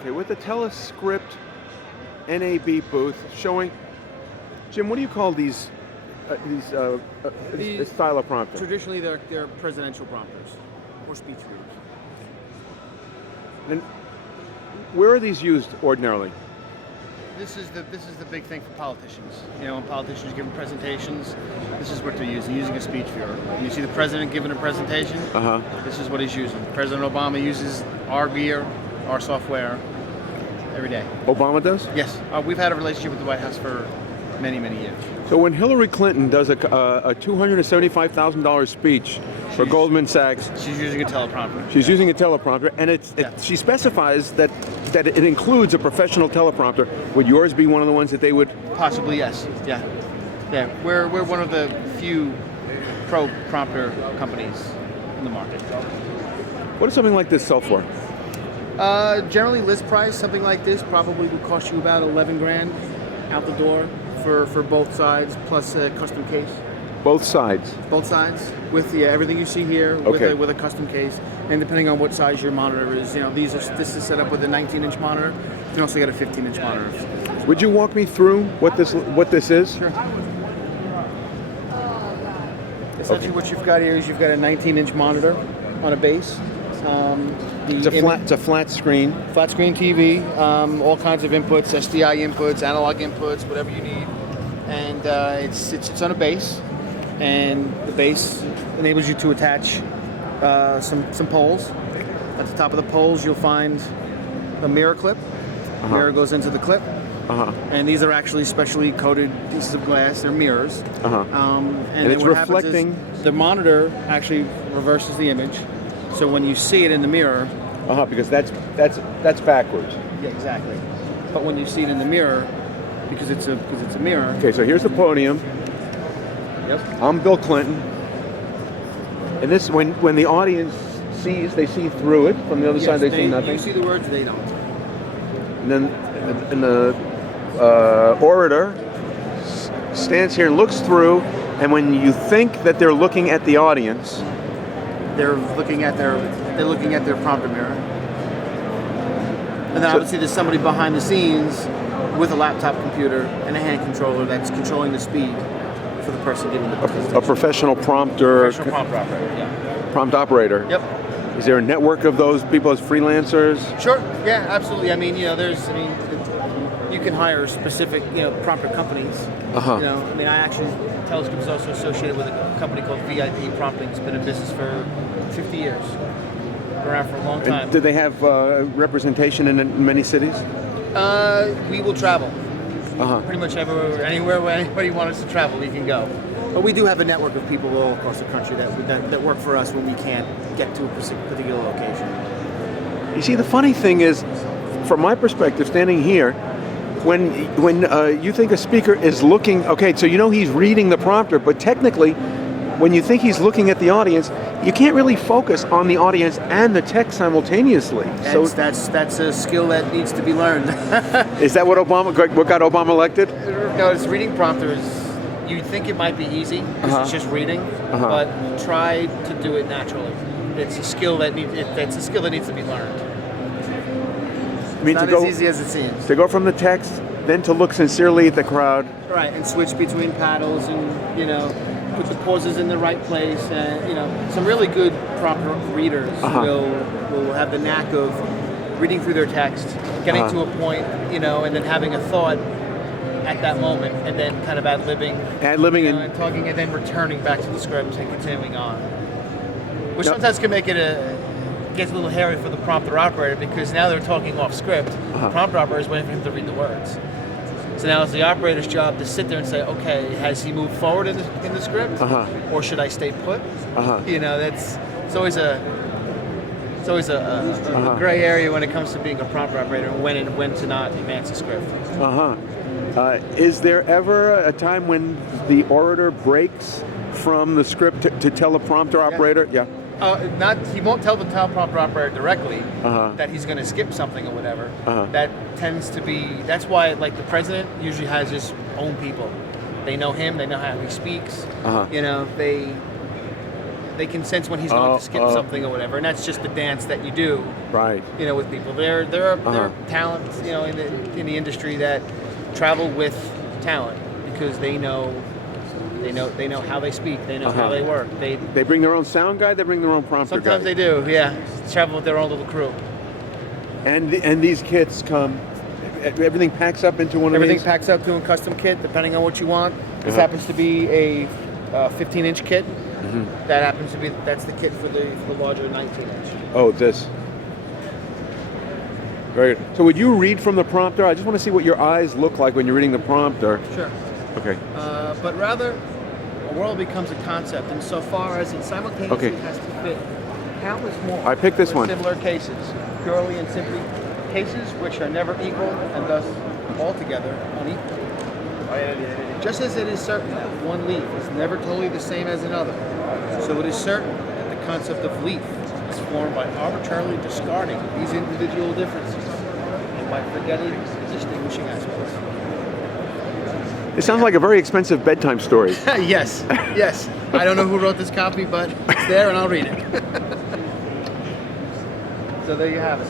Okay, with the telescript n.a.b. booth showing, Jim, what do you call these style of prompter? Traditionally, they're presidential prompters or speech readers. And where are these used ordinarily? This is the big thing for politicians. You know, when politicians give presentations, this is what they're using. Using a speech viewer. When you see the president giving a presentation, this is what he's using. President Obama uses our gear, our software, every day. Obama does? Yes, we've had a relationship with the White House for many, many years. So when Hillary Clinton does a $275,000 speech for Goldman Sachs, she's using a teleprompter. She's using a teleprompter, and she specifies that it includes a professional teleprompter. Would yours be one of the ones that they would? Possibly, yes. Yeah. We're one of the few pro prompter companies in the market. What does something like this sell for? Generally, list price, something like this probably would cost you about 11 grand out the door for both sides, plus a custom case. Both sides? Both sides, with everything you see here, with a custom case, and depending on what size your monitor is, you know, this is set up with a 19-inch monitor. You can also get a 15-inch monitor. Would you walk me through what this is? Sure. Essentially, what you've got here is you've got a 19-inch monitor on a base. It's a flat screen. Flat screen TV, all kinds of inputs, SDI inputs, analog inputs, whatever you need, and it's on a base, and the base enables you to attach some poles. At the top of the poles, you'll find a mirror clip. The mirror goes into the clip, and these are actually specially coated pieces of glass. They're mirrors, and it's reflecting. The monitor actually reverses the image. So when you see it in the mirror, because that's backwards. Yeah, exactly. But when you see it in the mirror, because it's a mirror. Okay, so here's the podium. Yep. I'm Bill Clinton, and this when the audience sees, they see through it. From the other side, they see nothing. You see the words, they don't. And then the orator stands here and looks through, and when you think that they're looking at the audience, they're looking at their prompter mirror. And then obviously there's somebody behind the scenes with a laptop computer and a hand controller that's controlling the speed for the person giving the presentation. A professional prompter. Professional prompt operator, yeah. Prompt operator. Yep. Is there a network of those people as freelancers? Sure. Yeah, absolutely. I mean, you can hire specific, prompter companies. You know, I mean, Telescope is also associated with a company called VIP Prompting. It's been in business for 50 years. Been around for a long time. And do they have representation in many cities? We will travel. Pretty much everywhere, anywhere where anybody wants us to travel, we can go. But we do have a network of people all across the country that work for us when we can't get to a particular location. You see, the funny thing is, from my perspective, standing here, when you think a speaker is looking, okay, so he's reading the prompter, but technically, when you think he's looking at the audience, you can't really focus on the audience and the text simultaneously. So that's a skill that needs to be learned. Is that what got Obama elected? No, it's reading prompters. You'd think it might be easy because it's just reading, but try to do it naturally. It's a skill that needs to be learned. It's not as easy as it seems. To go from the text, then to look sincerely at the crowd. Right, and switch between paddles and, put the pauses in the right place. And, some really good prompter readers will have the knack of reading through their text, getting to a point, and then having a thought at that moment, and then kind of ad-libbing and talking, and then returning back to the script and continuing on. Which sometimes can make it gets a little hairy for the prompter operator, because now they're talking off script. The prompter operator is waiting for him to read the words. So now it's the operator's job to sit there and say, okay, has he moved forward in the script, or should I stay put? It's always a gray area when it comes to being a prompter operator, and when to not advance a script. Is there ever a time when the orator breaks from the script to teleprompter operator? Yeah. He won't tell the teleprompter operator directly that he's going to skip something or whatever. That tends to be. That's why, like, the president usually has his own people. They know him. They know how he speaks. They they can sense when he's going to skip something or whatever, and that's just the dance that you do. Right. You know, with people. There are talents, you know, in the industry that travel with talent because they know how they speak, they know how they work. They bring their own sound guy. They bring their own prompter guy. Sometimes they do. Yeah, travel with their own little crew. And these kits come. Everything packs up into one of these? Everything packs up to a custom kit, depending on what you want. This happens to be a 15-inch kit. That's the kit for the larger 19-inch. Oh, this. Very good. So would you read from the prompter? I just want to see what your eyes look like when you're reading the prompter. Sure. Okay. But rather, a world becomes a concept, and so far as it simultaneously has to fit countless more. I picked this one. Similar cases, purely and simply cases which are never equal and thus altogether unequal. Just as it is certain that one leaf is never totally the same as another, so it is certain that the concept of leaf is formed by arbitrarily discarding these individual differences and by forgetting the distinguishing aspects. It sounds like a very expensive bedtime story. Yes. I don't know who wrote this copy, but it's there and I'll read it. So there you have it.